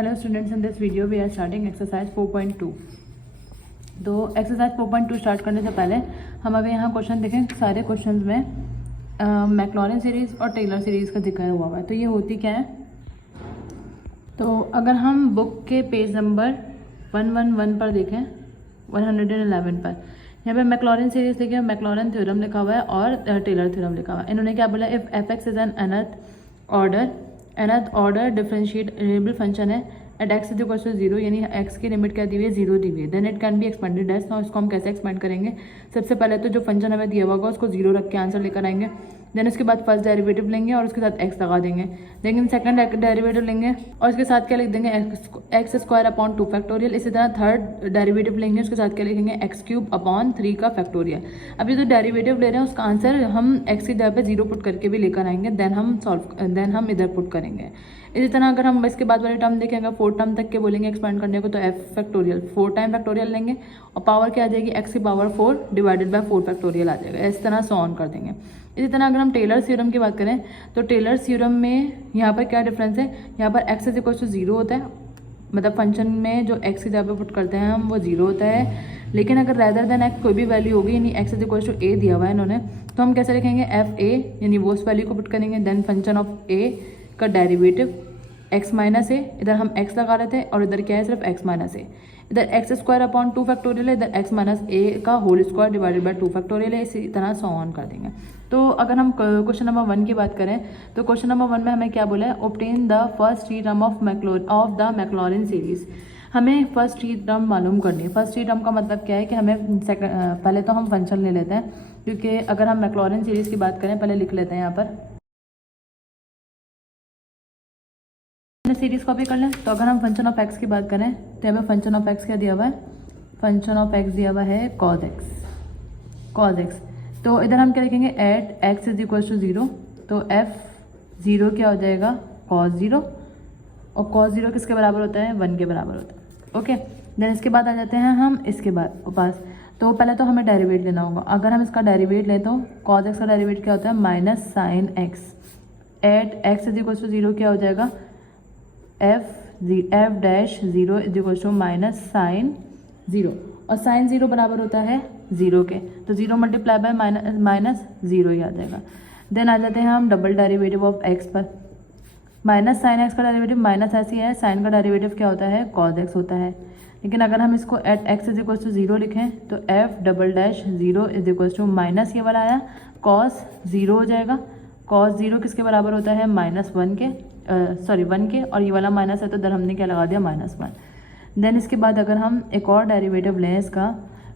Hello students, in this video we are starting exercise 4.2। तो exercise 4.2 start करने से पहले हम अभी यहाँ क्वेश्चन देखें। सारे क्वेश्चंस में मैक्लॉरिन सीरीज़ और टेलर सीरीज़ का जिक्र हुआ है। तो ये होती क्या है, तो अगर हम बुक के पेज नंबर 111 पर देखें, 111 पर यहाँ पे मैक्लॉरिन सीरीज़ लिखी है, मैक्लॉरिन थ्योरम लिखा हुआ है और टेलर थ्योरम लिखा हुआ है। इन्होंने क्या बोला, if f x is an nth order differentiable function है at x is equal to 0, यानी एक्स की लिमिट क्या दी हुई है, 0 दी हुई है, then it can be expanded as. ना इसको हम कैसे एक्सपेंड करेंगे, सबसे पहले तो जो फंक्शन हमें दिया होगा उसको 0 रख के आंसर लेकर आएंगे। देन उसके बाद फर्स्ट डेरिवेटिव लेंगे और उसके साथ एक्स लगा देंगे। लेकिन सेकंड डेरिवेटिव लेंगे और उसके साथ क्या लिख देंगे, एक्स स्क्वायर अपॉन 2 फैक्टोरियल। इसी तरह थर्ड डेरिवेटिव लेंगे, उसके साथ क्या लिखेंगे, एक्स क्यूब अपॉन 3 का फैक्टोरियल। अब ये जो डेरिवेटिव ले रहे हैं उसका आंसर हम एक्स की जगह पे 0 पुट करके भी लेकर आएंगे, देन हम इधर पुट करेंगे। इसी तरह अगर हम इसके बाद वाले टर्म देखें, अगर 4 टर्म तक के बोलेंगे एक्सपेंड करने को, तो एफ फैक्टोरियल 4 टाइम फैक्टोरियल लेंगे और पावर क्या आ जाएगी, एक्स की पावर 4 डिवाइडेड बाय 4 फैक्टोरियल आ जाएगा। इस तरह सो ऑन कर देंगे। इसी तरह अगर हम टेलर थ्योरम की बात करें, तो टेलर थ्योरम में यहाँ पर क्या डिफरेंस है, यहाँ पर एक्स इज इक्वल टू 0 होता है, मतलब फंक्शन में जो एक्स की जगह पे पुट करते हैं हम वो 0 होता है। लेकिन अगर रेदर देन एक्स कोई भी वैल्यू होगी, यानी एक्स इज इक्वल टू ए दिया हुआ है इन्होंने, तो हम कैसे लिखेंगे, एफ ए, यानी वो उस वैल्यू को पुट करेंगे, देन फंक्शन ऑफ ए का डेरिवेटिव एक्स माइनस ए, इधर हम एक्स लगा रहे थे और इधर क्या है, सिर्फ एक्स माइनस ए। इधर एक्स स्क्वायर अपॉन 2 फैक्टोरियल है, इधर एक्स माइनस ए का whole square divided by 2 factorial है। इसी तरह सो ऑन कर देंगे। तो अगर हम क्वेश्चन नंबर 1 की बात करें, तो क्वेश्चन नंबर 1 में हमें क्या बोला है, obtain the first three term of the Maclaurin series. हमें फर्स्ट थ्री टर्म मालूम करनी है। फर्स्ट थ्री टर्म का मतलब क्या है कि हमें पहले तो हम फंक्शन ले लेते हैं, क्योंकि अगर हम मैक्लॉरिन सीरीज की बात करें, पहले लिख लेते हैं यहाँ पर सीरीज कॉपी कर लें। तो अगर हम फंक्शन ऑफ एक्स की बात करें, तो यहाँ पे फंक्शन ऑफ एक्स क्या दिया हुआ है, फंक्शन ऑफ एक्स दिया हुआ है कॉज एक्स। तो इधर हम क्या लिखेंगे, at x is equal to 0, तो एफ 0 क्या हो जाएगा, कॉज 0, और कॉज 0 किसके बराबर होता है, 1 के बराबर होता है। ओके, देन इसके बाद आ जाते हैं हम इसके पास। तो पहले तो हमें डेरिवेट लेना होगा। अगर हम इसका डेरिवेट लें तो कॉज एक्स का डेरिवेट क्या होता है, minus sine x. At x is equal to 0 क्या हो जाएगा, f dash 0 is equal to minus sine 0, और साइन 0 बराबर होता है 0 के, तो 0 मल्टीप्लाई बाय माइनस 0 ही आ जाएगा। देन आ जाते हैं हम डबल डेरिवेटिव ऑफ एक्स पर। माइनस साइन एक्स का डेरिवेटिव माइनस ऐसी है, साइन का डेरिवेटिव क्या होता है, कॉज एक्स होता है। लेकिन अगर हम इसको at x is equal to 0 लिखें, तो f double dash 0 is equal to minus ये वाला आया, कॉस 0 हो जाएगा। कॉस 0 किसके बराबर होता है, माइनस 1 के, 1 के, और ये वाला माइनस है तो इधर हमने क्या लगा दिया, -1। देन इसके बाद अगर हम एक और डेरिवेटिव लें इसका,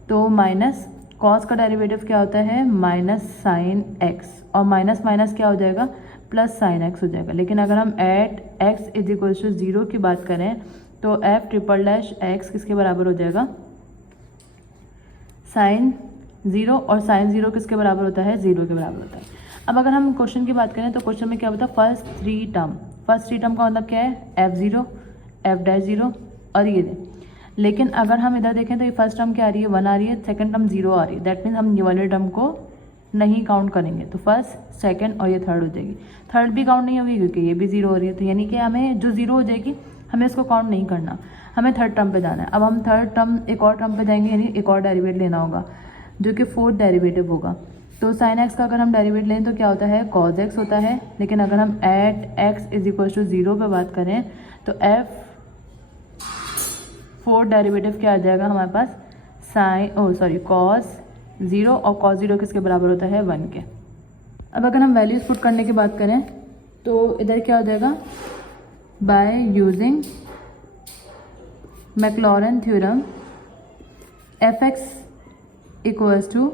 तो माइनस कॉस का डेरिवेटिव क्या होता है, माइनस साइन एक्स, और माइनस माइनस क्या हो जाएगा, प्लस साइन एक्स हो जाएगा। लेकिन अगर हम at x is equal to 0 की बात करें, तो एफ ट्रिपल डैश एक्स किसके बराबर हो जाएगा, साइन 0, और साइन 0 किसके बराबर होता है, 0 के बराबर होता है। अब अगर हम क्वेश्चन की बात करें, तो क्वेश्चन में क्या होता है, फर्स्ट थ्री टर्म का मतलब क्या है, f0, f डैश 0 और ये दे। लेकिन अगर हम इधर देखें तो ये फर्स्ट टर्म क्या आ रही है, 1 आ रही है, सेकंड टर्म 0 आ रही है, दैट मीन्स हम ये वाले टर्म को नहीं काउंट करेंगे। तो फर्स्ट, सेकंड और ये थर्ड हो जाएगी। थर्ड भी काउंट नहीं होगी क्योंकि ये भी 0 हो रही है, तो यानी कि हमें जो 0 हो जाएगी हमें इसको काउंट नहीं करना, हमें थर्ड टर्म पे जाना है। अब हम थर्ड टर्म, एक और टर्म पे जाएंगे, यानी एक और डेरिवेट लेना होगा जो कि फोर्थ डेरिवेटिव होगा। तो साइन एक्स का अगर हम डेरिवेट लें तो क्या होता है, कॉज एक्स होता है। लेकिन अगर हम at x is equal to 0 पे बात करें, तो एफ फोर्थ डेरिवेटिव क्या आ जाएगा हमारे पास, कॉज 0, और कॉज 0 किसके बराबर होता है, 1 के। अब अगर हम वैल्यूज पुट करने की बात करें, तो इधर क्या हो जाएगा, by using Maclaurin theorem f x equals to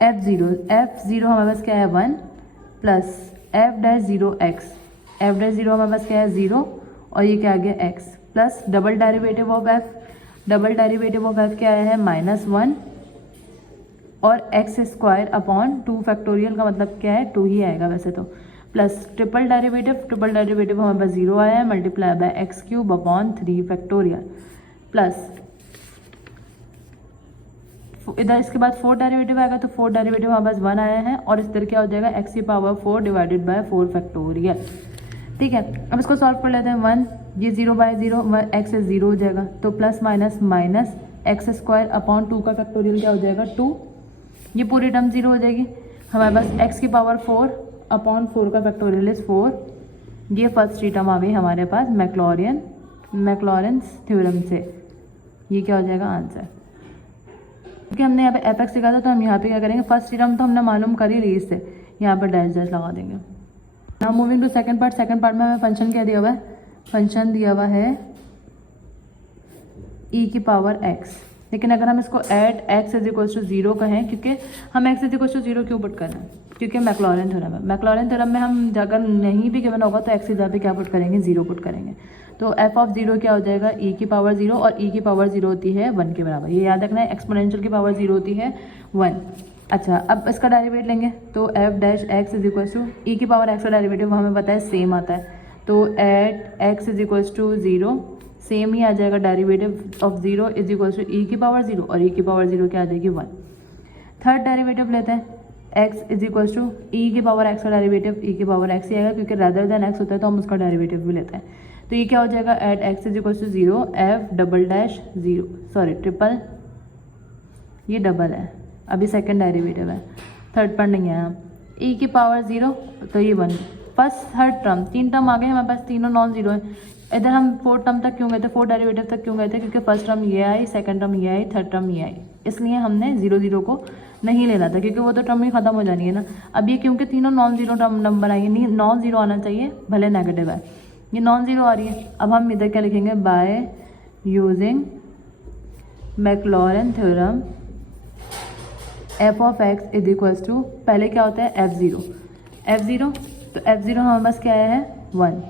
f0 हमारे पास क्या है, 1 plus f dash 0 x, f dash 0 हमारे पास क्या है, 0, और ये क्या आ गया, x, plus double derivative of f क्या आया है, -1, और एक्स स्क्वायर अपॉन 2 फैक्टोरियल का मतलब क्या है, 2 ही आएगा वैसे तो, प्लस ट्रिपल डेरिवेटिव हमारे पास 0 आया है, multiply by x cube upon 3 factorial, plus इधर इसके बाद 4 डेरिवेटिव आएगा, तो 4 डेरिवेटिव हमारे पास 1 आया है, और इस तरह क्या हो जाएगा, एक्स की पावर 4 डिवाइडेड बाय 4 फैक्टोरियल। ठीक है, अब इसको सॉल्व कर लेते हैं। 1 ये 0/0 एक्स इज 0 हो जाएगा, तो plus minus minus x square upon 2 का फैक्टोरियल क्या हो जाएगा 2, ये पूरी टर्म 0 हो जाएगी। हमारे पास एक्स की पावर 4 अपॉन 4 का फैक्टोरियल इज 4, ये फर्स्ट टर्म आ गई हमारे पास मैक्लॉरेंस थ्योरम से। ये क्या हो जाएगा आंसर, क्योंकि हमने यहाँ पे एफ एक्स लिखा था तो हम यहाँ पे क्या करेंगे, फर्स्ट टर्म तो हमने मालूम कर ही रही इससे, यहाँ पर डैश डैश लगा देंगे। Now moving to second part. Second part में हमें फंक्शन क्या दिया हुआ है, फंक्शन दिया हुआ है e की पावर x, लेकिन अगर हम इसको at x is equal to 0 कहें, क्योंकि हम x इज इक्वल टू 0 क्यों पुट करना है, क्योंकि मैक्लॉरेन थ्योरम है। मैक्लॉरेन थ्योरम में हम अगर नहीं भी गिवन होगा तो x की जगह पे क्या पुट करेंगे, 0 पुट करेंगे। तो f ऑफ 0 क्या हो जाएगा, e की पावर 0, और e की पावर 0 होती है 1 के बराबर। ये याद रखना है, एक्सपोनेंशियल की पावर 0 होती है 1। अच्छा, अब इसका डेरिवेटिव लेंगे तो f dash x is equal to e की पावर x का डेरिवेटिव हमें पता है सेम आता है, तो at x is equal to 0 same ही आ जाएगा, derivative of 0 is equal to e की पावर 0, और e की पावर 0 क्या आ जाएगी 1। थर्ड डेरिवेटिव लेते हैं, x is equal to e की पावर x का डेरिवेटिव e की पावर x ही आएगा, क्योंकि रेदर देन x होता है तो हम उसका डेरिवेटिव भी लेते हैं। तो ये क्या हो जाएगा, at x is equal to 0 f double dash 0, sorry triple, ये डबल है, अभी सेकंड डेरिवेटिव है, थर्ड पर नहीं है। e की पावर 0 तो ये 1, फर्स्ट थर्ड टर्म 3 टर्म आ गए हमारे पास, तीनों नॉन जीरो है। इधर हम फोर्थ टर्म तक क्यों गए थे, फोर्थ डेरिवेटिव तक क्यों गए थे, क्योंकि फर्स्ट टर्म ये आई, सेकंड टर्म ये आई, थर्ड टर्म ये आई, इसलिए हमने 0 0 को नहीं लेना था, क्योंकि वो तो टर्म ही खत्म हो जानी है ना। अब ये क्योंकि तीनों नॉन जीरो टर्म नंबर आएंगे, नहीं नॉन जीरो आना चाहिए, भले नेगेटिव है, ये नॉन जीरो आ रही है। अब हम इधर क्या लिखेंगे, by using Maclaurin theorem f of x is equals to, पहले क्या होता है f0, तो f0 हमारे पास क्या आया है 1,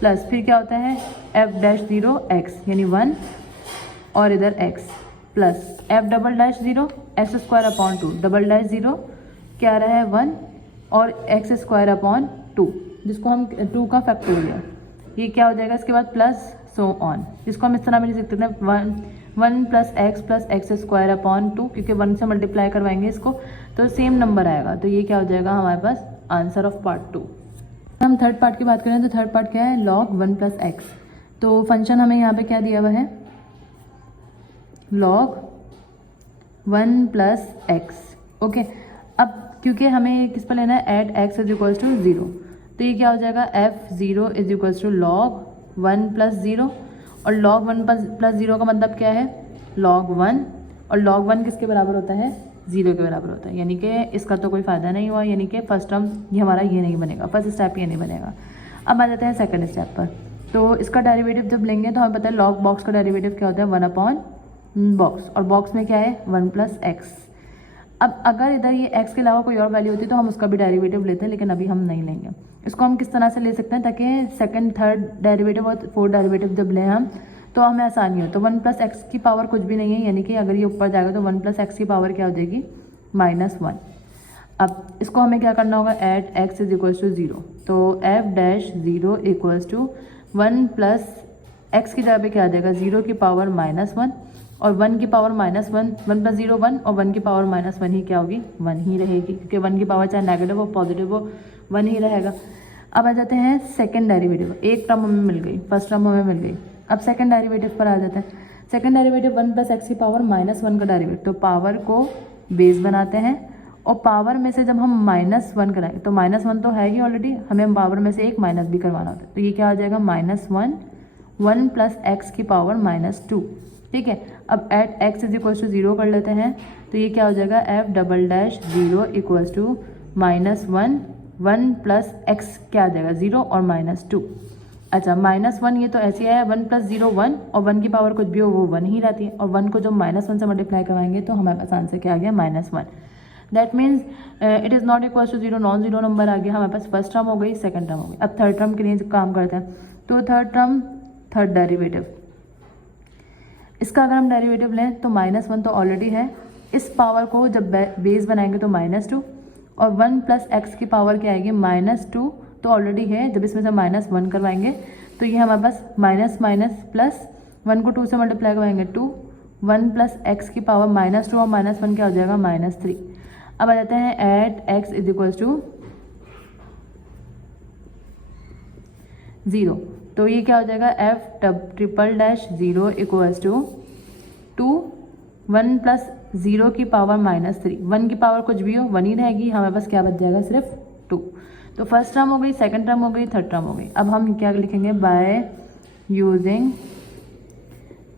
प्लस फिर क्या होता है f डैश 0 x यानी 1, और इधर x plus f double dash 0 x square upon 2, double dash 0 क्या आ रहा है 1, और एक्स स्क्वायर अपॉन 2, जिसको हम 2 का फैक्टोरियल, ये क्या हो जाएगा इसके बाद प्लस सो ऑन, जिसको हम इस तरह में लिख सकते हैं 1 प्लस एक्स स्क्वायर अपॉन 2, क्योंकि 1 से मल्टीप्लाई करवाएंगे इसको तो सेम नंबर आएगा। तो ये क्या हो जाएगा हमारे पास आंसर ऑफ पार्ट 2। हम थर्ड पार्ट की बात करें तो थर्ड पार्ट क्या है, log 1 प्लस एक्स। तो फंक्शन हमें यहाँ पे क्या दिया हुआ है, log 1 प्लस एक्स। ओके, अब क्योंकि हमें किस पर लेना है, at x is equals to 0, तो ये क्या हो जाएगा f0 is equals to log 1 plus 0, और log 1 प्लस 0 का मतलब क्या है log 1, और log 1 किसके बराबर होता है 0 के बराबर होता है, यानी कि इसका तो कोई फ़ायदा नहीं हुआ, यानी कि फर्स्ट टर्म ये हमारा ये नहीं बनेगा, फर्स्ट स्टेप ये नहीं बनेगा। अब आ जाते हैं सेकंड स्टेप पर। तो इसका डेरिवेटिव जब लेंगे तो हमें पता है log बॉक्स का डेरिवेटिव क्या होता है 1 अपॉन बॉक्स, और बॉक्स में क्या है 1 प्लस एक्स। अब अगर इधर ये x के अलावा कोई और वैल्यू होती तो हम उसका भी डेरिवेटिव लेते हैं, लेकिन अभी हम नहीं लेंगे। इसको हम किस तरह से ले सकते हैं ताकि सेकंड थर्ड डेरिवेटिव और फोर्थ डेरिवेटिव जब लें हम तो हमें आसानी हो। तो 1 प्लस एक्स की पावर कुछ भी नहीं है, यानी कि अगर ये ऊपर जाएगा तो 1 प्लस एक्स की पावर क्या हो जाएगी -1। अब इसको हमें क्या करना होगा, at x is equals to 0, तो f dash 0 equals to 1 plus x की जगह पे क्या आ जाएगा 0 की पावर -1, और 1 की पावर -1, 1 प्लस 0 1, और 1 की पावर -1 ही क्या होगी 1 ही रहेगी, क्योंकि 1 की पावर चाहे नेगेटिव हो पॉजिटिव हो 1 ही रहेगा। अब आ जाते हैं सेकंड डेरिवेटिव, एक टर्म हमें मिल गई, फर्स्ट टर्म हमें मिल गई। अब सेकंड डेरिवेटिव पर आ जाते हैं। सेकंड डेरिवेटिव 1 प्लस एक्स की पावर -1 का डेरिवेटिव, तो पावर को बेस बनाते हैं, और पावर में से जब हम -1 कराएंगे तो -1 तो है ही ऑलरेडी, हमें पावर में से एक माइनस भी करवाना होता है, तो ये क्या हो जाएगा -1 1 प्लस एक्स की पावर -2। ठीक है, अब at x is equals to 0 कर लेते हैं, तो ये क्या हो जाएगा F double dash 0 equals to -1 1 plus x क्या आ जाएगा 0 और -2। अच्छा, -1 ये तो ऐसे आया, 1 प्लस 0 1, और 1 की पावर कुछ भी हो वो 1 ही रहती है, और 1 को जब -1 से मल्टीप्लाई करवाएंगे तो हमारे पास आंसर क्या आ गया -1। That means it is not equals to 0, non zero number आ गया हमारे पास। फर्स्ट टर्म हो गई, सेकंड टर्म हो गई। अब थर्ड टर्म के लिए काम करते हैं, तो थर्ड टर्म थर्ड डेरिवेटिव, इसका अगर हम डेरिवेटिव लें तो -1 तो ऑलरेडी है, इस पावर को जब बेस बनाएंगे तो -2, और 1 प्लस एक्स की पावर क्या आएगी -2 तो ऑलरेडी है, जब इसमें से -1 करवाएंगे तो ये हमारे पास माइनस माइनस प्लस 1 को 2 से मल्टीप्लाई करवाएंगे 2, 1 प्लस एक्स की पावर -2 और -1 क्या हो जाएगा -3। अब आ जाते हैं at x is equals to 0, तो ये क्या हो जाएगा, f triple dash zero equals to 2 1 plus 0 की पावर -3, 1 की पावर कुछ भी हो 1 ही रहेगी, हमारे पास क्या बच जाएगा, सिर्फ 2। तो फर्स्ट टर्म हो गई, सेकंड टर्म हो गई, थर्ड टर्म हो गई। अब हम क्या लिखेंगे, by using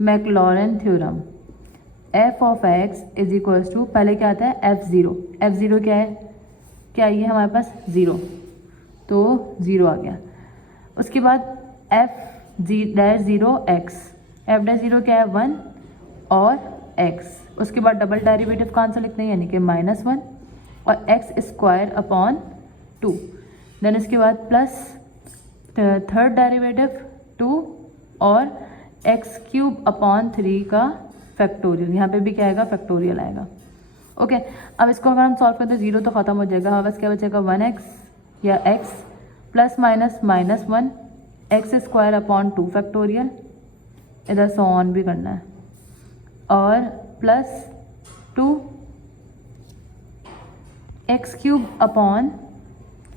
Maclaurin theorem f of x is equals to, पहले क्या आता है F0, F0 क्या है, क्या ये हमारे पास 0, तो 0 आ गया। उसके बाद डैश ज़ीरो क्या है 1 और x, उसके बाद डबल डेरिवेटिव का आंसर लिखते हैं यानी कि -1 और x² अपॉन 2, देन इसके बाद प्लस थर्ड डेरिवेटिव 2 और x³ अपॉन 3 का फैक्टोरियल, यहाँ पे भी क्या आएगा, फैक्टोरियल आएगा। ओके, अब इसको अगर हम सॉल्व करते हैं 0 तो ख़त्म हो जाएगा, हमारे पास क्या बचेगा 1x या x plus minus -1 x² upon 2 factorial, इधर सो ऑन भी करना है, और प्लस 2 x³ अपॉन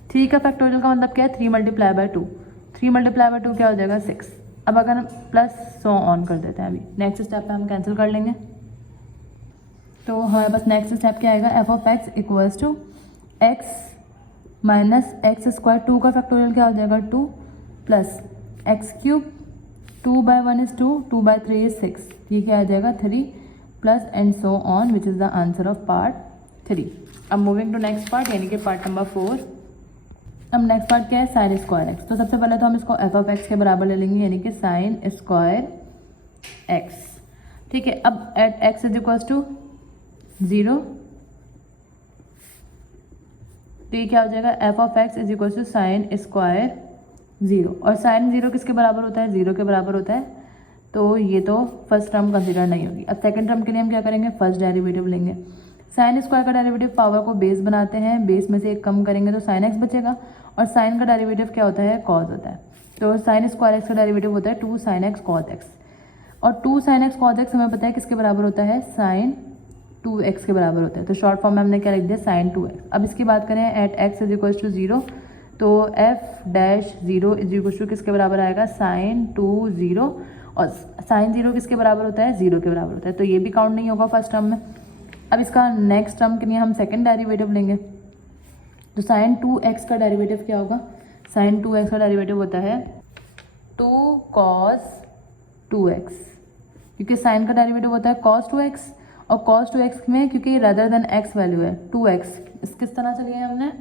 3 का फैक्टोरियल का मतलब क्या है 3 मल्टीप्लाई बाय 2, 3 मल्टीप्लाई बाय 2 क्या हो जाएगा 6। अब अगर हम प्लस सो ऑन कर देते हैं, अभी नेक्स्ट स्टेप पे हम कैंसिल कर लेंगे, तो हमारे पास नेक्स्ट स्टेप क्या आएगा, f of x equals to x minus x², 2 का फैक्टोरियल क्या हो जाएगा 2 plus x³ 2 by 1 is 2, 2 by 3 is 6, ये क्या आ जाएगा 3 plus and so on which is the answer of part 3। अब मूविंग टू नेक्स्ट पार्ट यानी कि पार्ट नंबर 4। अब नेक्स्ट पार्ट क्या है, साइन स्क्वायर एक्स। तो सबसे पहले तो हम इसको एफ ऑफ एक्स के बराबर ले लेंगे यानी कि साइन स्क्वायर एक्स। ठीक है, अब at x is equals to 0, तो ये क्या हो जाएगा, f of x is equals to sine square 0, और साइन 0 किसके बराबर होता है, 0 के बराबर होता है, तो ये तो फर्स्ट टर्म कंसिडर नहीं होगी। अब सेकंड टर्म के लिए हम क्या करेंगे, फर्स्ट डेरिवेटिव लेंगे। साइन स्क्वायर का डेरिवेटिव पावर को बेस बनाते हैं, बेस में से एक कम करेंगे तो साइन एक्स बचेगा, और साइन का डेरिवेटिव क्या होता है, कॉस होता है, तो साइन स्क्वायर एक्स का डेरिवेटिव होता है 2 साइन एक्स कॉस एक्स, और 2 साइन एक्स कॉस एक्स हमें पता है किसके बराबर होता है, साइन 2x के बराबर होता है, तो शॉर्ट फॉर्म में हमने क्या लिख दिया, साइन 2x। अब इसकी बात करें at x is equals to 0, तो f dash 0 is equals to किसके बराबर आएगा, साइन 2 0, और साइन 0 किसके बराबर होता है, 0 के बराबर होता है, तो ये भी काउंट नहीं होगा फर्स्ट टर्म में। अब इसका नेक्स्ट टर्म के लिए हम सेकेंड डेरिवेटिव लेंगे, तो साइन 2x का डेरिवेटिव क्या होगा, साइन 2x का डेरिवेटिव होता है 2 cos 2x, क्योंकि साइन का डेरिवेटिव होता है cos 2x, और cos 2x में क्योंकि रदर देन x वैल्यू है 2x, इस किस तरह से लिया है हमने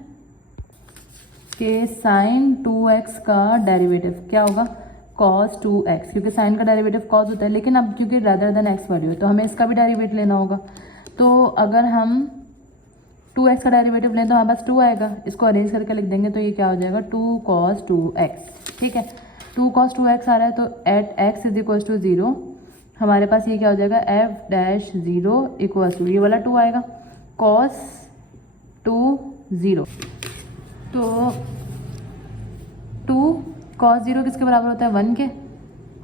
कि साइन 2x का डेरिवेटिव क्या होगा, cos 2x, क्योंकि साइन का डेरिवेटिव cos होता है, लेकिन अब क्योंकि रदर देन x वैल्यू है तो हमें इसका भी डेरिवेटिव लेना होगा। तो अगर हम 2x का डेरिवेटिव लें तो हमारे पास 2 आएगा, इसको अरेंज करके लिख देंगे तो ये क्या हो जाएगा 2 cos 2x। ठीक है, 2 cos 2x आ रहा है, तो at x is equals to 0 हमारे पास ये क्या हो जाएगा, f डैश 0 इक्वल्स टू ये वाला 2 आएगा, cos 2 0, तो 2 cos 0 किसके बराबर होता है 1 के,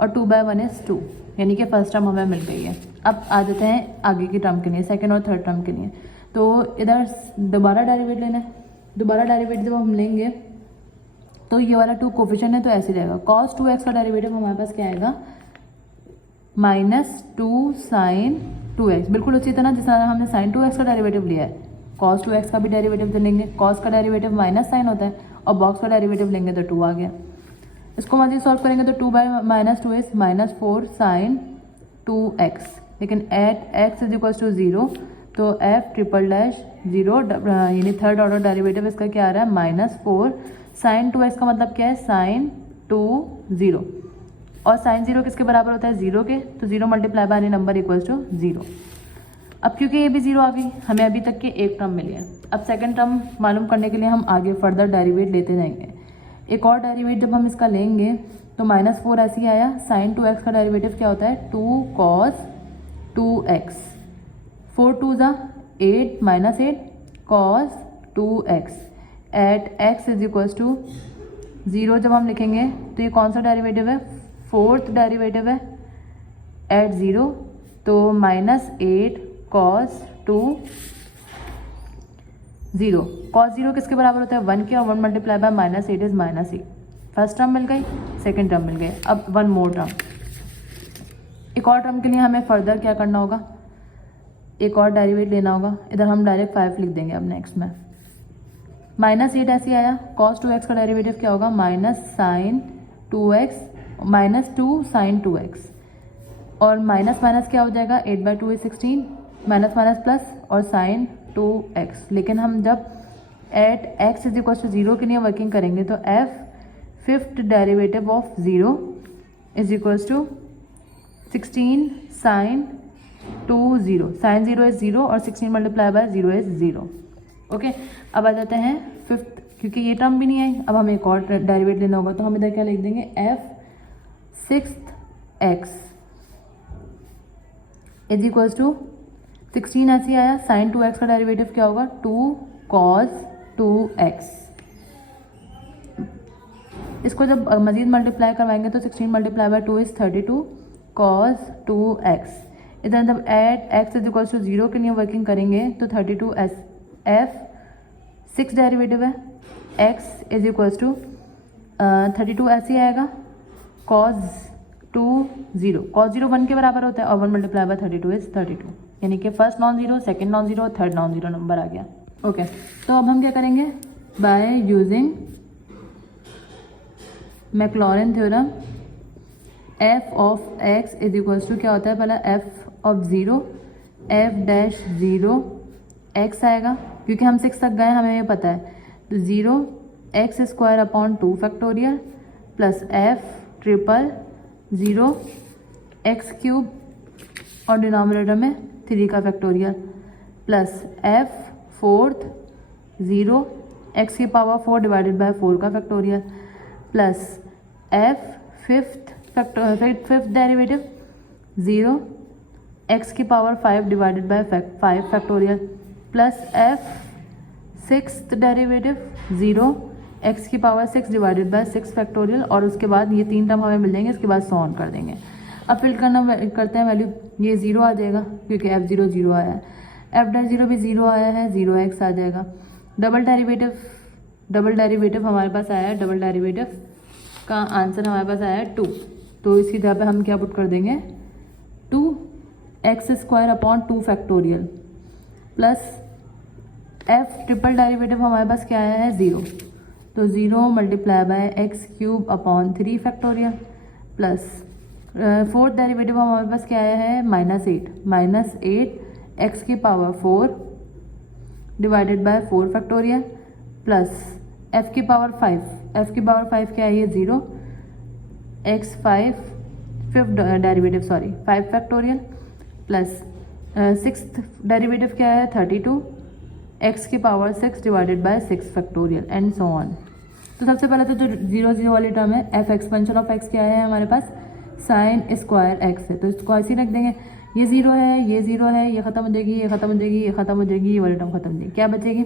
और 2 बाय 1 इज 2, यानी कि फर्स्ट टर्म हमें मिल गई है। अब आ जाते हैं आगे की टर्म के लिए, सेकंड और थर्ड टर्म के लिए, तो इधर दोबारा डेरिवेटिव लेना है, दोबारा डेरिवेटिव जब हम लेंगे तो ये वाला 2 कोफिशिएंट है तो ऐसे रहेगा, cos 2x का डेरिवेटिव हमारे पास क्या आएगा, -2 साइन 2x, बिल्कुल उसी तरह जिस तरह हमने साइन 2x का डेरिवेटिव लिया है, cos 2x का भी डेरिवेटिव तो लेंगे, cos का डेरिवेटिव माइनस साइन होता है, और बॉक्स का डेरिवेटिव लेंगे तो 2 आ गया। इसको मजीद सॉल्व करेंगे तो 2 बाय -2 इज -4 साइन 2x, लेकिन at x is equals to 0, तो f ट्रिपल डैश 0 यानी थर्ड ऑर्डर डेरिवेटिव इसका क्या आ रहा है, -4 साइन 2x का मतलब क्या है, साइन 2 0, और साइन 0 किसके बराबर होता है 0 के, तो 0 multiply by any number equals to 0। अब क्योंकि ये भी 0 आ गई, हमें अभी तक की एक टर्म मिली है। अब सेकंड टर्म मालूम करने के लिए हम आगे फर्दर डेरिवेट लेते जाएंगे। एक और डेरिवेट जब हम इसका लेंगे तो -4 ऐसे ही आया, साइन 2x का डेरिवेटिव क्या होता है 2 cos 2x, 4 2 ज़ा 8 -8 cos 2x, at x is equals to 0 जब हम लिखेंगे तो ये कौन सा डेरिवेटिव है, फोर्थ डेरिवेटिव है एट 0, तो -8 cos 2 0, cos 0 किसके बराबर होता है 1 के, और 1 multiply by -8 is -8, first term मिल गई। सेकेंड टर्म मिल गए। अब वन मोर टर्म, एक और टर्म के लिए हमें फर्दर क्या करना होगा, एक और डेरिवेट लेना होगा। इधर हम डायरेक्ट 5 लिख देंगे। अब नेक्स्ट में -8 ऐसे आया, cos 2x का डेरिवेटिव क्या होगा, minus sign 2x minus 2 sign 2x, और माइनस माइनस क्या हो जाएगा, 8/2 इज 16, माइनस माइनस प्लस और साइन 2x। लेकिन हम जब at x is equal to 0 के लिए वर्किंग करेंगे तो f fifth derivative of 0 is equals to 16 sine 2 0, sine 0 is 0 और 16 मल्टीप्लाई बाय 0 इज 0। ओके, अब आ जाते हैं फिफ्थ, क्योंकि ये टर्म भी नहीं आई, अब हमें एक और डेरिवेट लेना होगा। तो हम इधर क्या लिख देंगे, f sixth x is equals to 16 ऐसे आया, साइन 2x का डेरिवेटिव क्या होगा, 2 cos 2x। इसको जब मजीद मल्टीप्लाई करवाएंगे तो 16 multiply by 2 is 32 cos 2x। इधर जब at x is equals to 0 के लिए वर्किंग करेंगे तो 32 f 6 डेरिवेटिव है, x इज इक्वल्स टू 32 ऐसे आएगा, cos 2 0, cos 0 1 के बराबर होता है और 1 मल्टीप्लाई बाय 32 इज 32, यानी कि first non zero, second non zero, third non zero number आ गया। ओके, तो अब हम क्या करेंगे, by using Maclaurin theorem f of x is equals to क्या होता है, पहला f of 0 f dash 0 x आएगा, क्योंकि हम 6 तक गए हमें ये पता है, तो 0 x square upon 2 factorial plus f triple 0 x cube और डिनोमिनेटर में 3 का factorial plus f fourth 0 x की पावर 4 डिवाइडेड बाय 4 का factorial plus f fifth derivative 0 x की power 5 divided by 5 factorial plus f sixth derivative 0 x की power 6 divided by 6 factorial, और उसके बाद ये 3 टर्म हमें मिल जाएंगे, इसके बाद सॉल्व कर देंगे। अब फिल करते हैं वैल्यू, ये 0 आ जाएगा क्योंकि f0 0 आया है, f डैश 0 भी 0 आया है, 0x आ जाएगा। डबल डेरिवेटिव हमारे पास आया है, डबल डेरिवेटिव का आंसर हमारे पास आया है 2, तो इसकी जगह पे हम क्या पुट कर देंगे, 2x square upon 2 factorial plus f triple derivative हमारे पास क्या आया है 0, तो 0 multiply bye x cube upon 3 factorial plus fourth derivative हमारे पास क्या आया है, -8 x की power 4 divided by 4 factorial plus f की पावर 5 क्या है, ये 0 x 5 fifth derivative 5 factorial plus sixth derivative क्या है 32 x की power 6 divided by 6 factorial and so on. तो सबसे पहले तो जो 0 0 वाली टर्म है, f एक्सपेंशन ऑफ x क्या है हमारे पास, साइन स्क्वायर x है, तो इसको ऐसे ही रख देंगे, ये 0 है, ये 0 है, ये खत्म हो जाएगी, ये खत्म हो जाएगी, ये खत्म हो जाएगी, ये वाली टर्म खत्म हो जाएगी, क्या बचेगी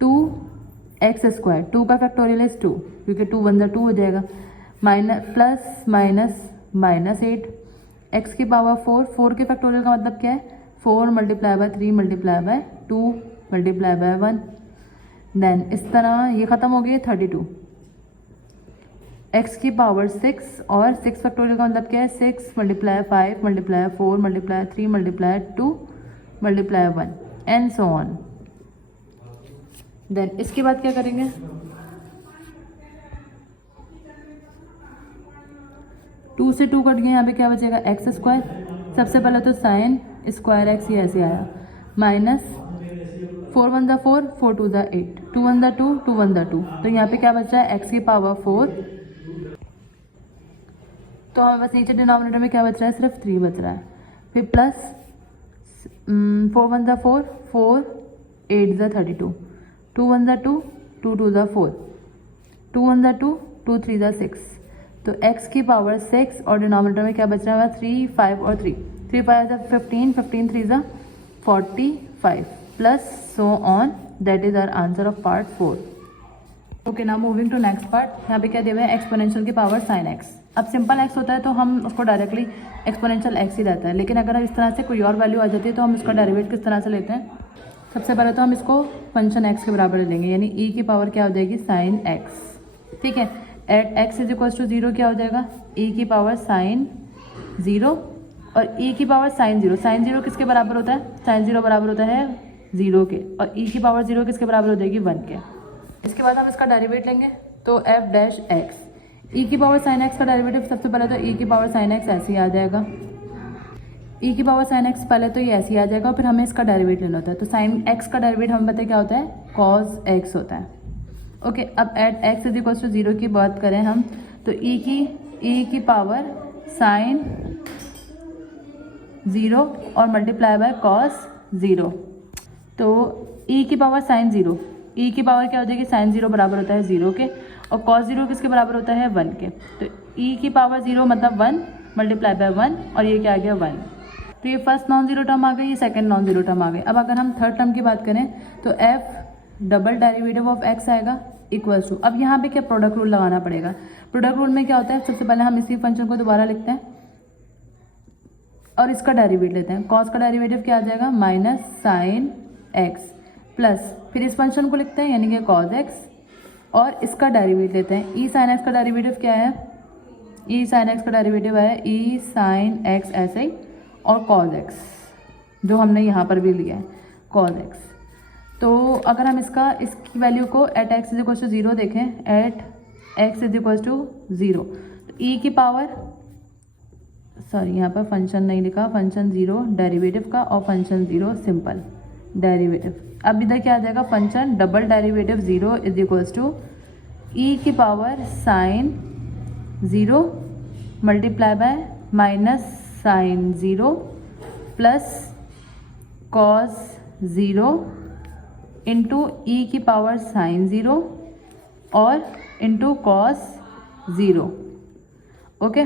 2x स्क्वायर, 2 का फैक्टोरियल इज 2 क्योंकि 2 1 2 हो जाएगा, प्लस माइनस 8 x की पावर 4 के फैक्टोरियल का मतलब क्या है, 4 multiply by 3 multiply by 2 multiply by 1, then इस तरह ये खत्म हो गई 32 x की पावर 6 और 6 फैक्टोरियल का मतलब क्या है, 6 multiply 5 multiply 4 multiply 3 multiply 2 multiply 1 and so on. Then इसके बाद क्या करेंगे, टू से 2 कट गए, यहाँ पे क्या बचेगा एक्स स्क्वायर, सबसे पहले तो साइन स्क्वायर एक्स ये ऐसे आया, माइनस 4 1 4 4 2 8 2 1 2 2 1 2, तो यहाँ पे क्या बच रहा है एक्स की पावर 4, तो हमें बस नीचे डिनोमिनेटर में क्या बच रहा है, सिर्फ 3 बच रहा है, फिर प्लस 4 1 4 4 8 32 2 1 2 2 2 4 2 1 2 2 3 6, तो x की पावर 6 और डिनोमिनेटर में क्या बच रहा है 3 5 और 3 3 5 15 15 3 45 plus so on, that is our answer of part 4। Okay, now moving to next part. यहाँ पे क्या दिया हुआ है, एक्सपोनेंशियल की पावर साइन एक्स। अब सिंपल एक्स होता है तो हम उसको डायरेक्टली एक्सपोनेंशियल एक्स ही रहता है, लेकिन अगर इस तरह से कोई और वैल्यू आ जाती है तो हम इसका डेरिवेट किस तरह से लेते हैं, सबसे पहले तो हम इसको फंक्शन एक्स के बराबर ले लेंगे, यानी ई की पावर क्या हो जाएगी साइन एक्स, ठीक है, at x is equal to 0 क्या हो जाएगा, e की पावर साइन 0 और e की पावर साइन 0। साइन 0 किसके बराबर होता है, साइन 0 बराबर होता है 0 के, और e की पावर 0 किसके बराबर हो जाएगी, 1 के। इसके बाद हम इसका डेरिवेट लेंगे, तो एफ डैश एक्स, ई की पावर साइन एक्स का डेरिवेटिव सबसे पहले तो ई की पावर साइन एक्स ऐसे ही आ जाएगा, ई की पावर साइन एक्स पहले तो ये ऐसे ही आ जाएगा, और फिर हमें इसका डेरिवेट लेना होता है। तो साइन एक्स का डेरिवेट हमें पता है क्या होता है, कॉस एक्स होता है। ओके, अब at x is equal to 0 की बात करें हम, तो ई की पावर साइन 0 और मल्टीप्लाई बाय कॉस 0, तो ई की पावर साइन 0, ई की पावर क्या हो जाएगी, साइन 0 बराबर होता है 0 के, और कॉस 0 किसके बराबर होता है, 1 के। तो ई की पावर 0 मतलब 1 मल्टीप्लाई बाय 1, और ये क्या आ गया 1। तो ये फर्स्ट नॉन जीरो टर्म आ गई, ये सेकंड नॉन जीरो टर्म आ गई। अब अगर हम थर्ड टर्म की बात करें तो f double derivative of x आएगा इक्वल्स टू, अब यहाँ पे क्या प्रोडक्ट रूल लगाना पड़ेगा। प्रोडक्ट रूल में क्या होता है, सबसे पहले हम इसी फंक्शन को दोबारा लिखते हैं और इसका डेरिवेटिव लेते हैं। कॉस का डेरिवेटिव क्या आ जाएगा, माइनस साइन एक्स, प्लस फिर इस फंक्शन को लिखते हैं यानी कि कॉस एक्स, और इसका डेरिवेटिव लेते हैं। ई साइन एक्स का डेरिवेटिव क्या है, ई साइन एक्स का डेरिवेटिव है ई साइन एक्स ऐसे ही, और कॉस एक्स जो हमने यहाँ पर भी लिया है कॉस एक्स। तो अगर हम इसकी वैल्यू को at x is equal to 0 देखें, at x is equal to 0, तो ई की पावर, सॉरी यहाँ पर फंक्शन नहीं लिखा, फंक्शन 0 डेरिवेटिव का और फंक्शन 0 सिंपल डेरिवेटिव। अब इधर क्या आ जाएगा, function double derivative 0 is equals to e की power sine 0 multiply by minus sine 0 plus cos 0 into e की पावर साइन 0 और इंटू कॉस 0। ओके,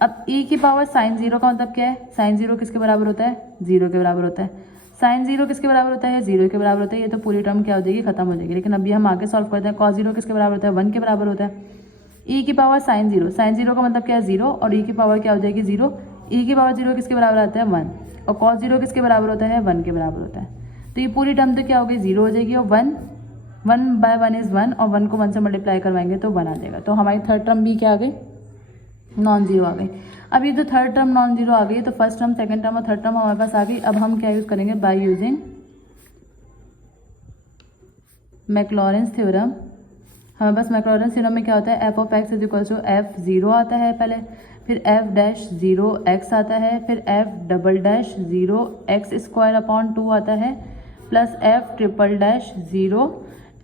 अब ई की पावर साइन 0 का मतलब क्या है, साइन 0 किसके बराबर होता है, 0 के बराबर होता है। साइन 0 किसके बराबर होता है, 0 के बराबर होता है। ये तो पूरी टर्म क्या हो जाएगी, खत्म हो जाएगी। लेकिन अभी हम आगे सॉल्व करते हैं। कॉस 0 किसके बराबर होता है, 1 के बराबर होता है। ई की पावर साइन 0, साइन 0 का मतलब क्या है 0, और ई की पावर क्या हो जाएगी 0। ई की पावर 0 किसके बराबर आता है 1, और कॉस 0 किसके बराबर होता है 1 के बराबर होता है। तो ये पूरी टर्म तो क्या हो गई 0 हो जाएगी, और 1 बाय 1 इज़ 1, और 1 को 1 से मल्टीप्लाई करवाएंगे तो 1 आ जाएगा। तो हमारी थर्ड टर्म भी क्या आ गई, नॉन जीरो आ गई। अब ये तो थर्ड टर्म नॉन जीरो आ गई, तो फर्स्ट टर्म सेकंड टर्म और थर्ड टर्म हमारे पास आ गई। अब हम क्या यूज़ करेंगे, बाय यूजिंग मैक्लॉरेंस थ्योरम। हमारे पास मैक्लॉरेंस थ्योरम में क्या होता है, f of x is equal to f 0 आता है पहले, फिर एफ डैश 0 एक्स आता है, फिर F double dash 0 x square upon 2 आता है, plus F triple dash 0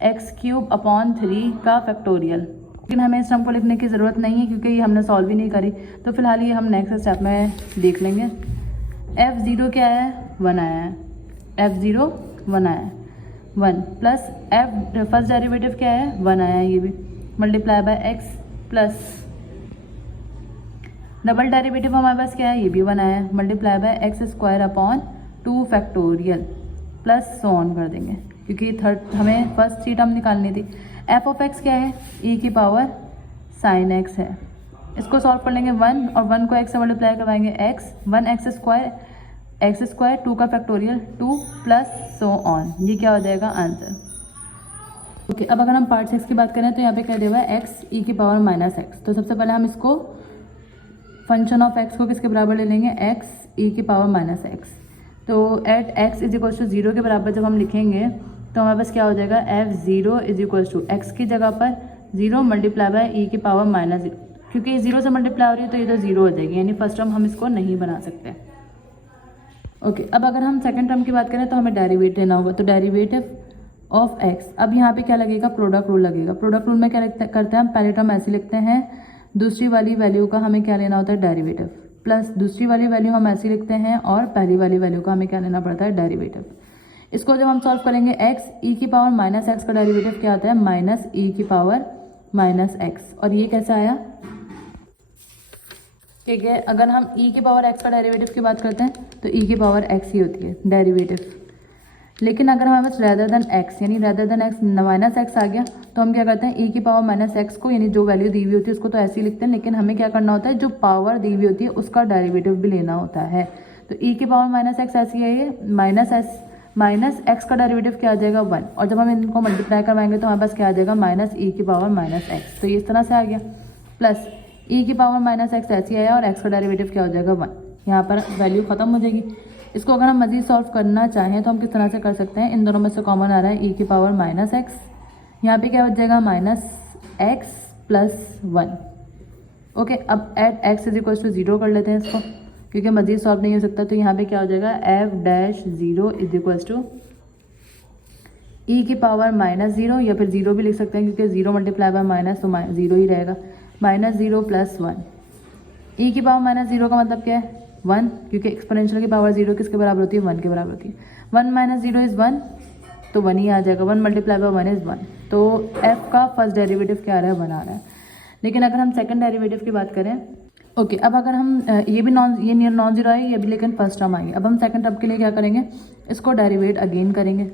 x cube upon 3 का फैक्टोरियल। लेकिन हमें इस टर्म को लिखने की ज़रूरत नहीं है क्योंकि ये हमने सॉल्व ही नहीं करी, तो फिलहाल ये हम नेक्स्ट स्टेप में देख लेंगे। एफ 0 क्या है, 1 आया है, एफ 0 1 आया है, 1 प्लस एफ फर्स्ट डेरिवेटिव क्या है 1 आया है, ये भी multiply by x, plus double derivative हमारे पास क्या है, ये भी 1 आया है, multiply by x square upon 2 factorial, plus so on कर देंगे क्योंकि थर्ड हमें फर्स्ट 3 टर्म निकालनी थी। एफ ऑफ एक्स क्या है, ई की पावर साइन एक्स है, इसको सॉल्व कर लेंगे 1 और 1 को एक्स से मल्टीप्लाई करवाएंगे एक्स, 1 एक्स स्क्वायर 2 का फैक्टोरियल 2 प्लस सो ऑन, ये क्या हो जाएगा आंसर। ओके, अब अगर हम पार्ट 6 की बात करें तो यहाँ पे क्या दिया हुआ है एक्स ई की पावर माइनस एक्स। तो सबसे पहले हम इसको फंक्शन ऑफ एक्स को किसके बराबर ले लेंगे, एक्स ई की पावर माइनस एक्स। तो at x is equal to 0 के बराबर जब हम लिखेंगे तो हमारे पास क्या हो जाएगा, f 0 is equal to x की जगह पर 0 मल्टीप्लाई बाय ई की पावर माइनस 0, क्योंकि 0 से मल्टीप्लाई हो रही है तो ये तो 0 हो जाएगी, यानी फर्स्ट टर्म हम इसको नहीं बना सकते। ओके, अब अगर हम सेकंड टर्म की बात करें तो हमें डेरिवेटिव लेना होगा। तो डेरिवेटिव ऑफ एक्स, अब यहाँ पे क्या लगेगा, प्रोडक्ट रूल लगेगा। प्रोडक्ट रूल में क्या करते हैं हम, पहले टर्म ऐसे लिखते हैं, दूसरी वाली वैल्यू का हमें क्या लेना होता है डेरिवेटिव, प्लस दूसरी वाली वैल्यू हम ऐसे लिखते हैं और पहली वाली वैल्यू का हमें क्या लेना पड़ता है डेरिवेटिव। इसको जब हम सॉल्व करेंगे एक्स ई की पावर माइनस एक्स का डेरिवेटिव क्या आता है, माइनस ई की पावर माइनस एक्स, और ये कैसे आया, ठीक है। अगर हम ई की पावर एक्स का डेरिवेटिव की बात करते हैं तो ई की पावर एक्स ही होती है डेरिवेटिव, लेकिन अगर हमारे पास रेदर देन एक्स यानी rather than x minus x आ गया तो हम क्या करते हैं, ई की पावर माइनस एक्स को यानी जो वैल्यू दी हुई होती है उसको तो ऐसे ही लिखते हैं, लेकिन हमें क्या करना होता है, जो पावर दी हुई होती है उसका डेरिवेटिव भी लेना होता है। तो ई की पावर माइनस एक्स ऐसी है, ये माइनस एक्स का डेरिवेटिव क्या आ जाएगा 1, और जब हम इनको मल्टीप्लाई करवाएंगे तो हमारे पास क्या आ जाएगा माइनस ई की पावर माइनस एक्स, तो ये इस तरह से आ गया, प्लस ई की पावर माइनस एक्स ऐसे आया और एक्स का डेरिवेटिव क्या हो जाएगा 1, यहाँ पर वैल्यू खत्म हो जाएगी। इसको अगर हम मज़ीद सॉल्व करना चाहें तो हम किस तरह से कर सकते हैं, इन दोनों में से कॉमन आ रहा है ई की पावर माइनस एक्स, यहाँ पे क्या बच जाएगा माइनस एक्स प्लस 1। ओके, अब at x is equal to 0 कर लेते हैं इसको, क्योंकि मज़ीद सॉल्व नहीं हो सकता, तो यहाँ पे क्या हो जाएगा f dash 0 is equal to e की पावर माइनस 0, या फिर 0 भी लिख सकते हैं क्योंकि 0 मल्टीप्लाई बाय माइनस तो 0 ही रहेगा, माइनस 0 प्लस 1। ई की पावर माइनस 0 का मतलब क्या है 1, क्योंकि एक्सपोनेंशियल की पावर 0 किसके बराबर होती है 1 के बराबर होती है। 1 माइनस 0 इज़ 1, तो 1 ही आ जाएगा, 1 मल्टीप्लाई बाय 1 इज़ 1, तो एफ का फर्स्ट डेरिवेटिव क्या आ रहा है 1 आ रहा है। लेकिन अगर हम सेकंड डेरिवेटिव की बात करें, ओके, अब अगर हम ये नॉन जीरो है, ये भी लेकिन फर्स्ट टर्म आई, अब हम सेकंड टर्म के लिए क्या करेंगे, इसको डेरिवेट अगेन करेंगे।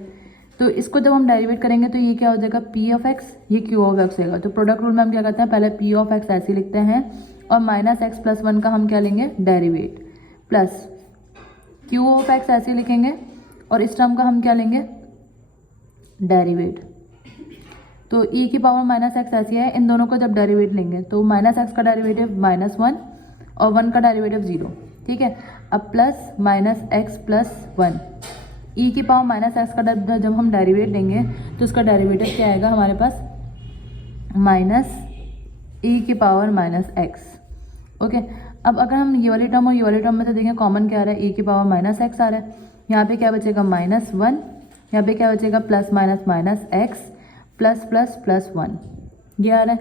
तो इसको जब हम डेरिवेट करेंगे तो ये क्या हो जाएगा पी ऑफ एक्स, ये क्यू ऑफ एक्स होगा। तो प्रोडक्ट रूल में हम क्या करते हैं, पहले पी ऑफ एक्स ऐसे लिखते हैं और माइनस एक्स प्लस 1 का हम क्या लेंगे derivative, plus Q of x ऐसे लिखेंगे और इस टर्म का हम क्या लेंगे डेरिवेट। तो ई की पावर माइनस एक्स ऐसी है, इन दोनों को जब डेरिवेट लेंगे तो माइनस एक्स का डेरिवेटिव -1 और 1 का डेरिवेटिव 0, ठीक है। अब प्लस माइनस एक्स प्लस 1, ई की पावर माइनस एक्स का जब हम डेरिवेट लेंगे तो उसका डेरिवेटिव क्या आएगा हमारे पास माइनस ई की पावर माइनस एक्स। ओके, अब अगर हम ये वाली टर्म और ये वाली टर्म में से देखें कॉमन क्या आ रहा है, ई की पावर माइनस एक्स आ रहा है, यहाँ पे क्या बचेगा -1, यहाँ पे क्या बचेगा plus minus minus x plus plus plus 1, ये आ रहा है।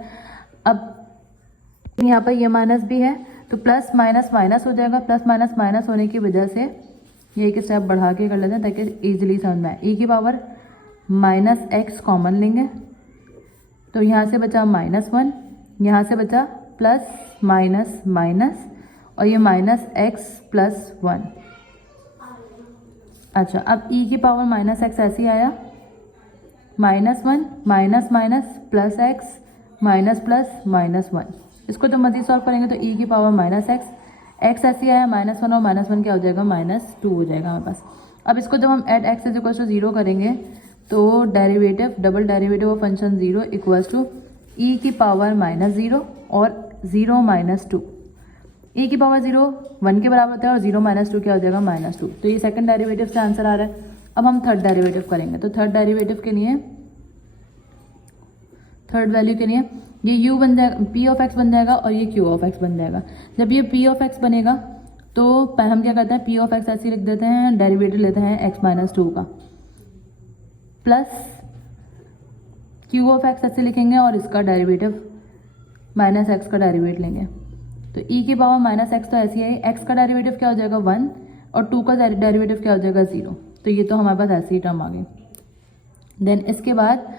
अब यहाँ पर ये माइनस भी है तो प्लस माइनस माइनस हो जाएगा, प्लस माइनस माइनस होने की वजह से ये एक स्टेप बढ़ा के कर लेते हैं ताकि इजीली समझ में आए। ई की पावर माइनस एक्स कॉमन लेंगे तो यहाँ से बचा -1, यहाँ से बचा प्लस माइनस माइनस और ये माइनस एक्स प्लस 1। अच्छा, अब ई की पावर माइनस एक्स ऐसे ही आया, -1 minus minus plus x minus plus -1। इसको जब मज़ीद सॉल्व करेंगे तो ई की पावर माइनस एक्स ऐसे आया, -1 और -1 क्या हो जाएगा -2 हो जाएगा हमारे पास। अब इसको जब हम at x is equal to 0 करेंगे तो derivative double derivative of function 0 equals to e की पावर -0 और 0 -2। ई की पावर 0 1 के बराबर होता है और 0 -2 क्या हो जाएगा -2। तो ये सेकंड डेरिवेटिव से आंसर आ रहा है। अब हम थर्ड डेरिवेटिव करेंगे तो थर्ड डेरिवेटिव के लिए थर्ड वैल्यू के लिए ये u बन जाएगा, p ऑफ x बन जाएगा और ये q ऑफ x बन जाएगा। जब ये p ऑफ x बनेगा तो हम क्या करते हैं p ऑफ x ऐसे लिख देते हैं, डेरिवेटिव लेते हैं x -2 का, प्लस q ऑफ x ऐसे लिखेंगे और इसका डेरिवेटिव -x का डेरिवेटिव लेंगे। तो e की पावर -x तो ऐसी है, x का डेरिवेटिव क्या हो जाएगा 1 और 2 का डेरिवेटिव क्या हो जाएगा 0। तो ये तो हमारे पास ऐसे ही टर्म आ गई। देन इसके बाद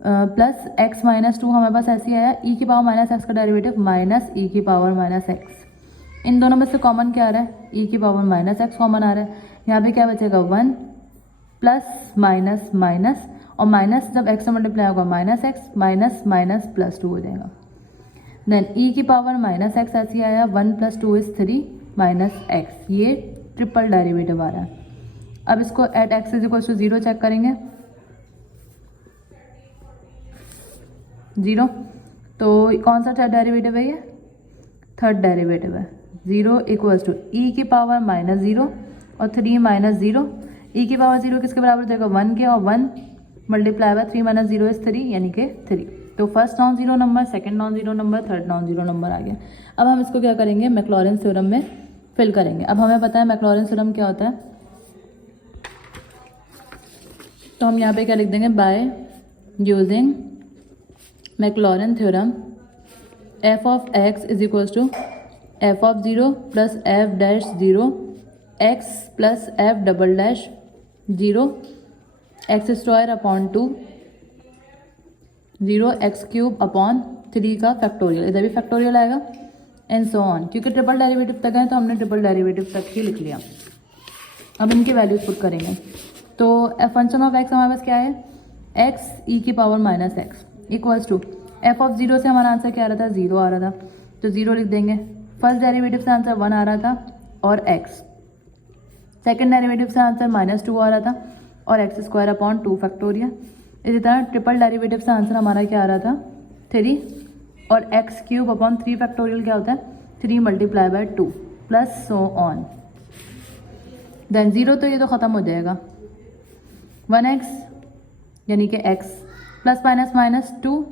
प्लस x -2 हमारे पास ऐसे ही आया, ई की पावर -x का डेरिवेटिव माइनस ई की पावर -x। इन दोनों में से कॉमन क्या आ रहा है, ई की पावर -x कॉमन आ रहा है। यहाँ पे क्या बचेगा 1 प्लस माइनस माइनस और माइनस जब x से मल्टीप्लाई होगा -x माइनस माइनस प्लस 2 हो जाएगा। देन ई की पावर -x ऐसे आया, 1 + 2 = 3 -x, ये ट्रिपल डेरिवेटिव आ रहा है। अब इसको at x is equal to 0 check करेंगे, 0, तो कौन सा थर्ड डेरिवेटिव है, ये थर्ड डेरिवेटिव है। 0 इक्वल्स टू ई की पावर -0 और 3 -0। ई की पावर 0 किसके बराबर हो जाएगा 1 के, और 1 मल्टीप्लाई बाय 3 - 0 = 3 यानी कि 3। तो first non zero number, second non zero number, third non zero number आ गया। अब हम इसको क्या करेंगे, मैक्लॉरेंस थ्योरम में फिल करेंगे। अब हमें पता है मैक्लॉरेंस थ्योरम क्या होता है, तो हम यहाँ पे क्या लिख देंगे, by using Maclaurin theorem f of x is equals to f of 0 plus f dash 0 x plus f double dash 0 x² upon 2 0 x³ upon 3 का फैक्टोरियल, इधर भी फैक्टोरियल आएगा एंड सो ऑन। क्योंकि ट्रिपल डेरिवेटिव तक है तो हमने triple derivative तक ही लिख लिया। अब इनकी वैल्यूज पुट करेंगे तो फंक्शन ऑफ x हमारे पास क्या है, x e की power -x equals to f of 0 से हमारा आंसर क्या आ रहा था, 0 आ रहा था, तो 0 लिख देंगे। फर्स्ट डेरिवेटिव से आंसर 1 आ रहा था और x, सेकंड डेरिवेटिव से आंसर -2 आ रहा था और एक्स स्क्वायर अपॉन 2 फैक्टोरियल। इसी तरह ट्रिपल डेरिवेटिव से आंसर हमारा क्या आ रहा था 3 और एक्स क्यूब अपॉन 3 फैक्टोरियल क्या होता है 3 multiply by 2 plus so on. Then 0 तो ये तो ख़त्म हो जाएगा 1x यानी कि x plus minus minus 2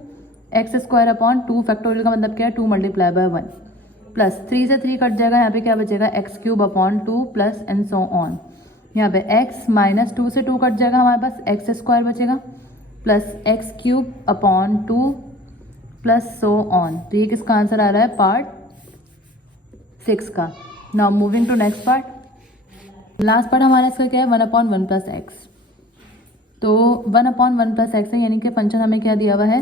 x square upon 2 factorial का मतलब क्या है 2 मल्टीप्लाई बाय 1 प्लस 3 से 3 कट जाएगा, यहाँ पे क्या बचेगा x cube upon 2 plus and so on. यहाँ पे x माइनस 2 से 2 कट जाएगा, हमारे पास एक्स स्क्वायर बचेगा plus x cube upon 2 plus so on. तो ये किसका आंसर आ रहा है पार्ट 6 का। Now moving to next part. Last part हमारा इसका क्या है 1/1 प्लस एक्स। तो 1/1 प्लस एक्स है, यानी कि फंक्शन हमें क्या दिया हुआ है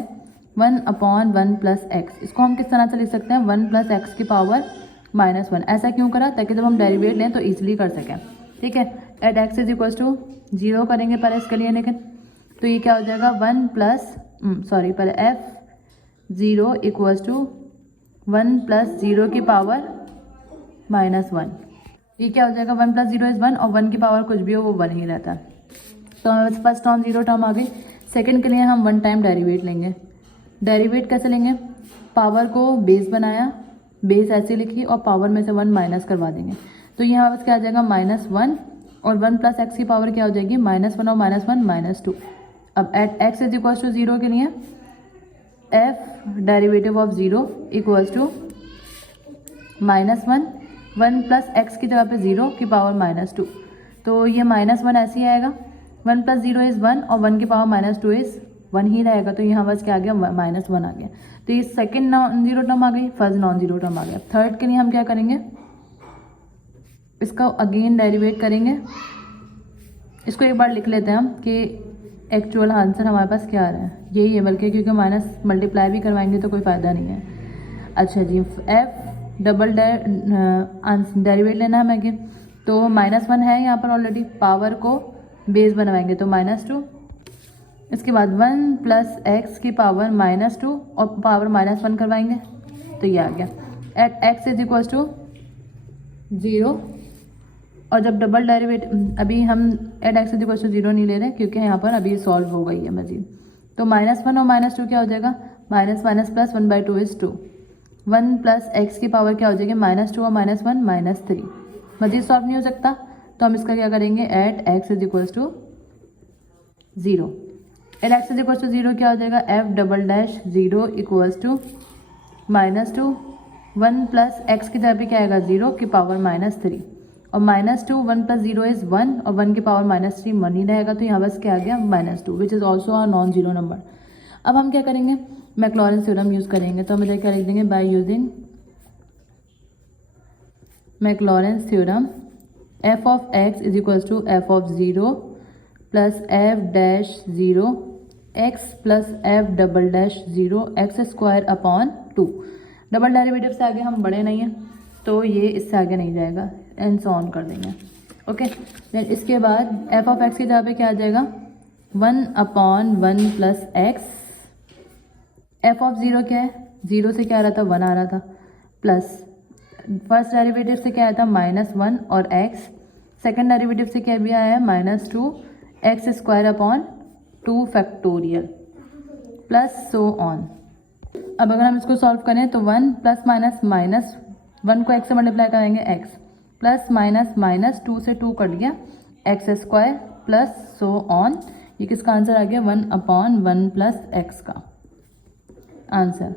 1/1 प्लस एक्स। इसको हम किस तरह से लिख सकते हैं 1 प्लस एक्स की पावर -1। ऐसा क्यों करा ताकि जब हम डेरिवेट लें तो ईजिली कर सकें। ठीक है, at x is equal to 0 करेंगे पहले इसके लिए, लेकिन तो ये क्या हो जाएगा 1 प्लस पहले f0 इक्वल टू 1 प्लस 0 की पावर -1। ये क्या हो जाएगा 1 प्लस 0 इज़ 1 और 1 की पावर कुछ भी हो वो 1 ही रहता है। तो हमारे पास फर्स्ट टर्म 0 टर्म आ गई। सेकंड के लिए हम 1 टाइम डेरिवेट लेंगे। डेरिवेट कैसे लेंगे, पावर को बेस बनाया, बेस ऐसे लिखी और पावर में से 1 माइनस करवा देंगे। तो ये हमारे पास क्या आ जाएगा -1 और 1 प्लस एक्स की पावर क्या हो जाएगी -1 और -1 -2। अब at x is equal to 0 के लिए f derivative of 0 equals to -1 1 plus x की जगह पे 0 की पावर -2। तो ये -1 ऐसे ही आएगा, 1 प्लस 0 इज़ 1 और 1 की पावर -2 इज़ 1 ही रहेगा। तो यहाँ बस क्या आ गया -1 आ गया। तो ये सेकंड नॉन जीरो टर्म आ गई, फर्स्ट नॉन जीरो टर्म आ गया। थर्ड के लिए हम क्या करेंगे, इसका अगेन डेरिवेट करेंगे। इसको एक बार लिख लेते हैं हम कि एक्चुअल आंसर हमारे पास क्या आ रहा है, यही है बल्कि, क्योंकि माइनस मल्टीप्लाई भी करवाएंगे तो कोई फ़ायदा नहीं है। अच्छा जी, एफ डबल डेरिवेट लेना है हमें, तो -1 है यहाँ पर ऑलरेडी, पावर को बेस बनवाएंगे तो -2। इसके बाद 1 प्लस एक्स की पावर -2 और पावर -1 करवाएंगे तो ये आ गया at x is equal to 0। और जब डबल डेरिवेट अभी हम at x is equal to 0 नहीं ले रहे क्योंकि यहाँ पर अभी सॉल्व हो गई है मजीद। तो -1 और -2 क्या हो जाएगा, minus minus plus 1/2 is 2। 1 plus x की पावर क्या हो जाएगी -2 और -1 -3। मजीद सॉल्व नहीं हो सकता तो हम इसका क्या करेंगे at x is equal to 0। At x is equal to 0 क्या हो जाएगा F double dash 0 equals to -2 1 plus x की जगह पे क्या आएगा 0 की पावर -3 और -2 1 प्लस 0 इज़ 1 और 1 की पावर -3 1 ही रहेगा। तो यहाँ बस क्या आ गया -2 which is also a non zero number. अब हम क्या करेंगे मैक्लॉरेंस थ्योरम यूज़ करेंगे। तो हम इधर क्या लिख देंगे by using Maclaurin's theorem f of x is equals to f of 0 plus f dash 0 x plus f double dash 0 x square upon 2। Double derivative से आगे हम बढ़े नहीं हैं तो ये इससे आगे नहीं जाएगा, एंड सो ऑन कर देंगे। ओके, देन इसके बाद f ऑफ x की जगह पे क्या आ जाएगा 1/1 प्लस एक्स। f ऑफ 0 क्या है, 0 से क्या आ रहा था 1 आ रहा था, प्लस फर्स्ट डेरिवेटिव से क्या आया था -1 और x, सेकंड डेरिवेटिव से क्या भी आया है -2 x square upon 2 factorial plus so on. अब अगर हम इसको सॉल्व करें तो 1 प्लस माइनस 1 को x से मल्टीप्लाई करेंगे x प्लस माइनस 2 से 2 कट गया x square plus so on. ये किसका आंसर आ गया 1/1 प्लस x का आंसर।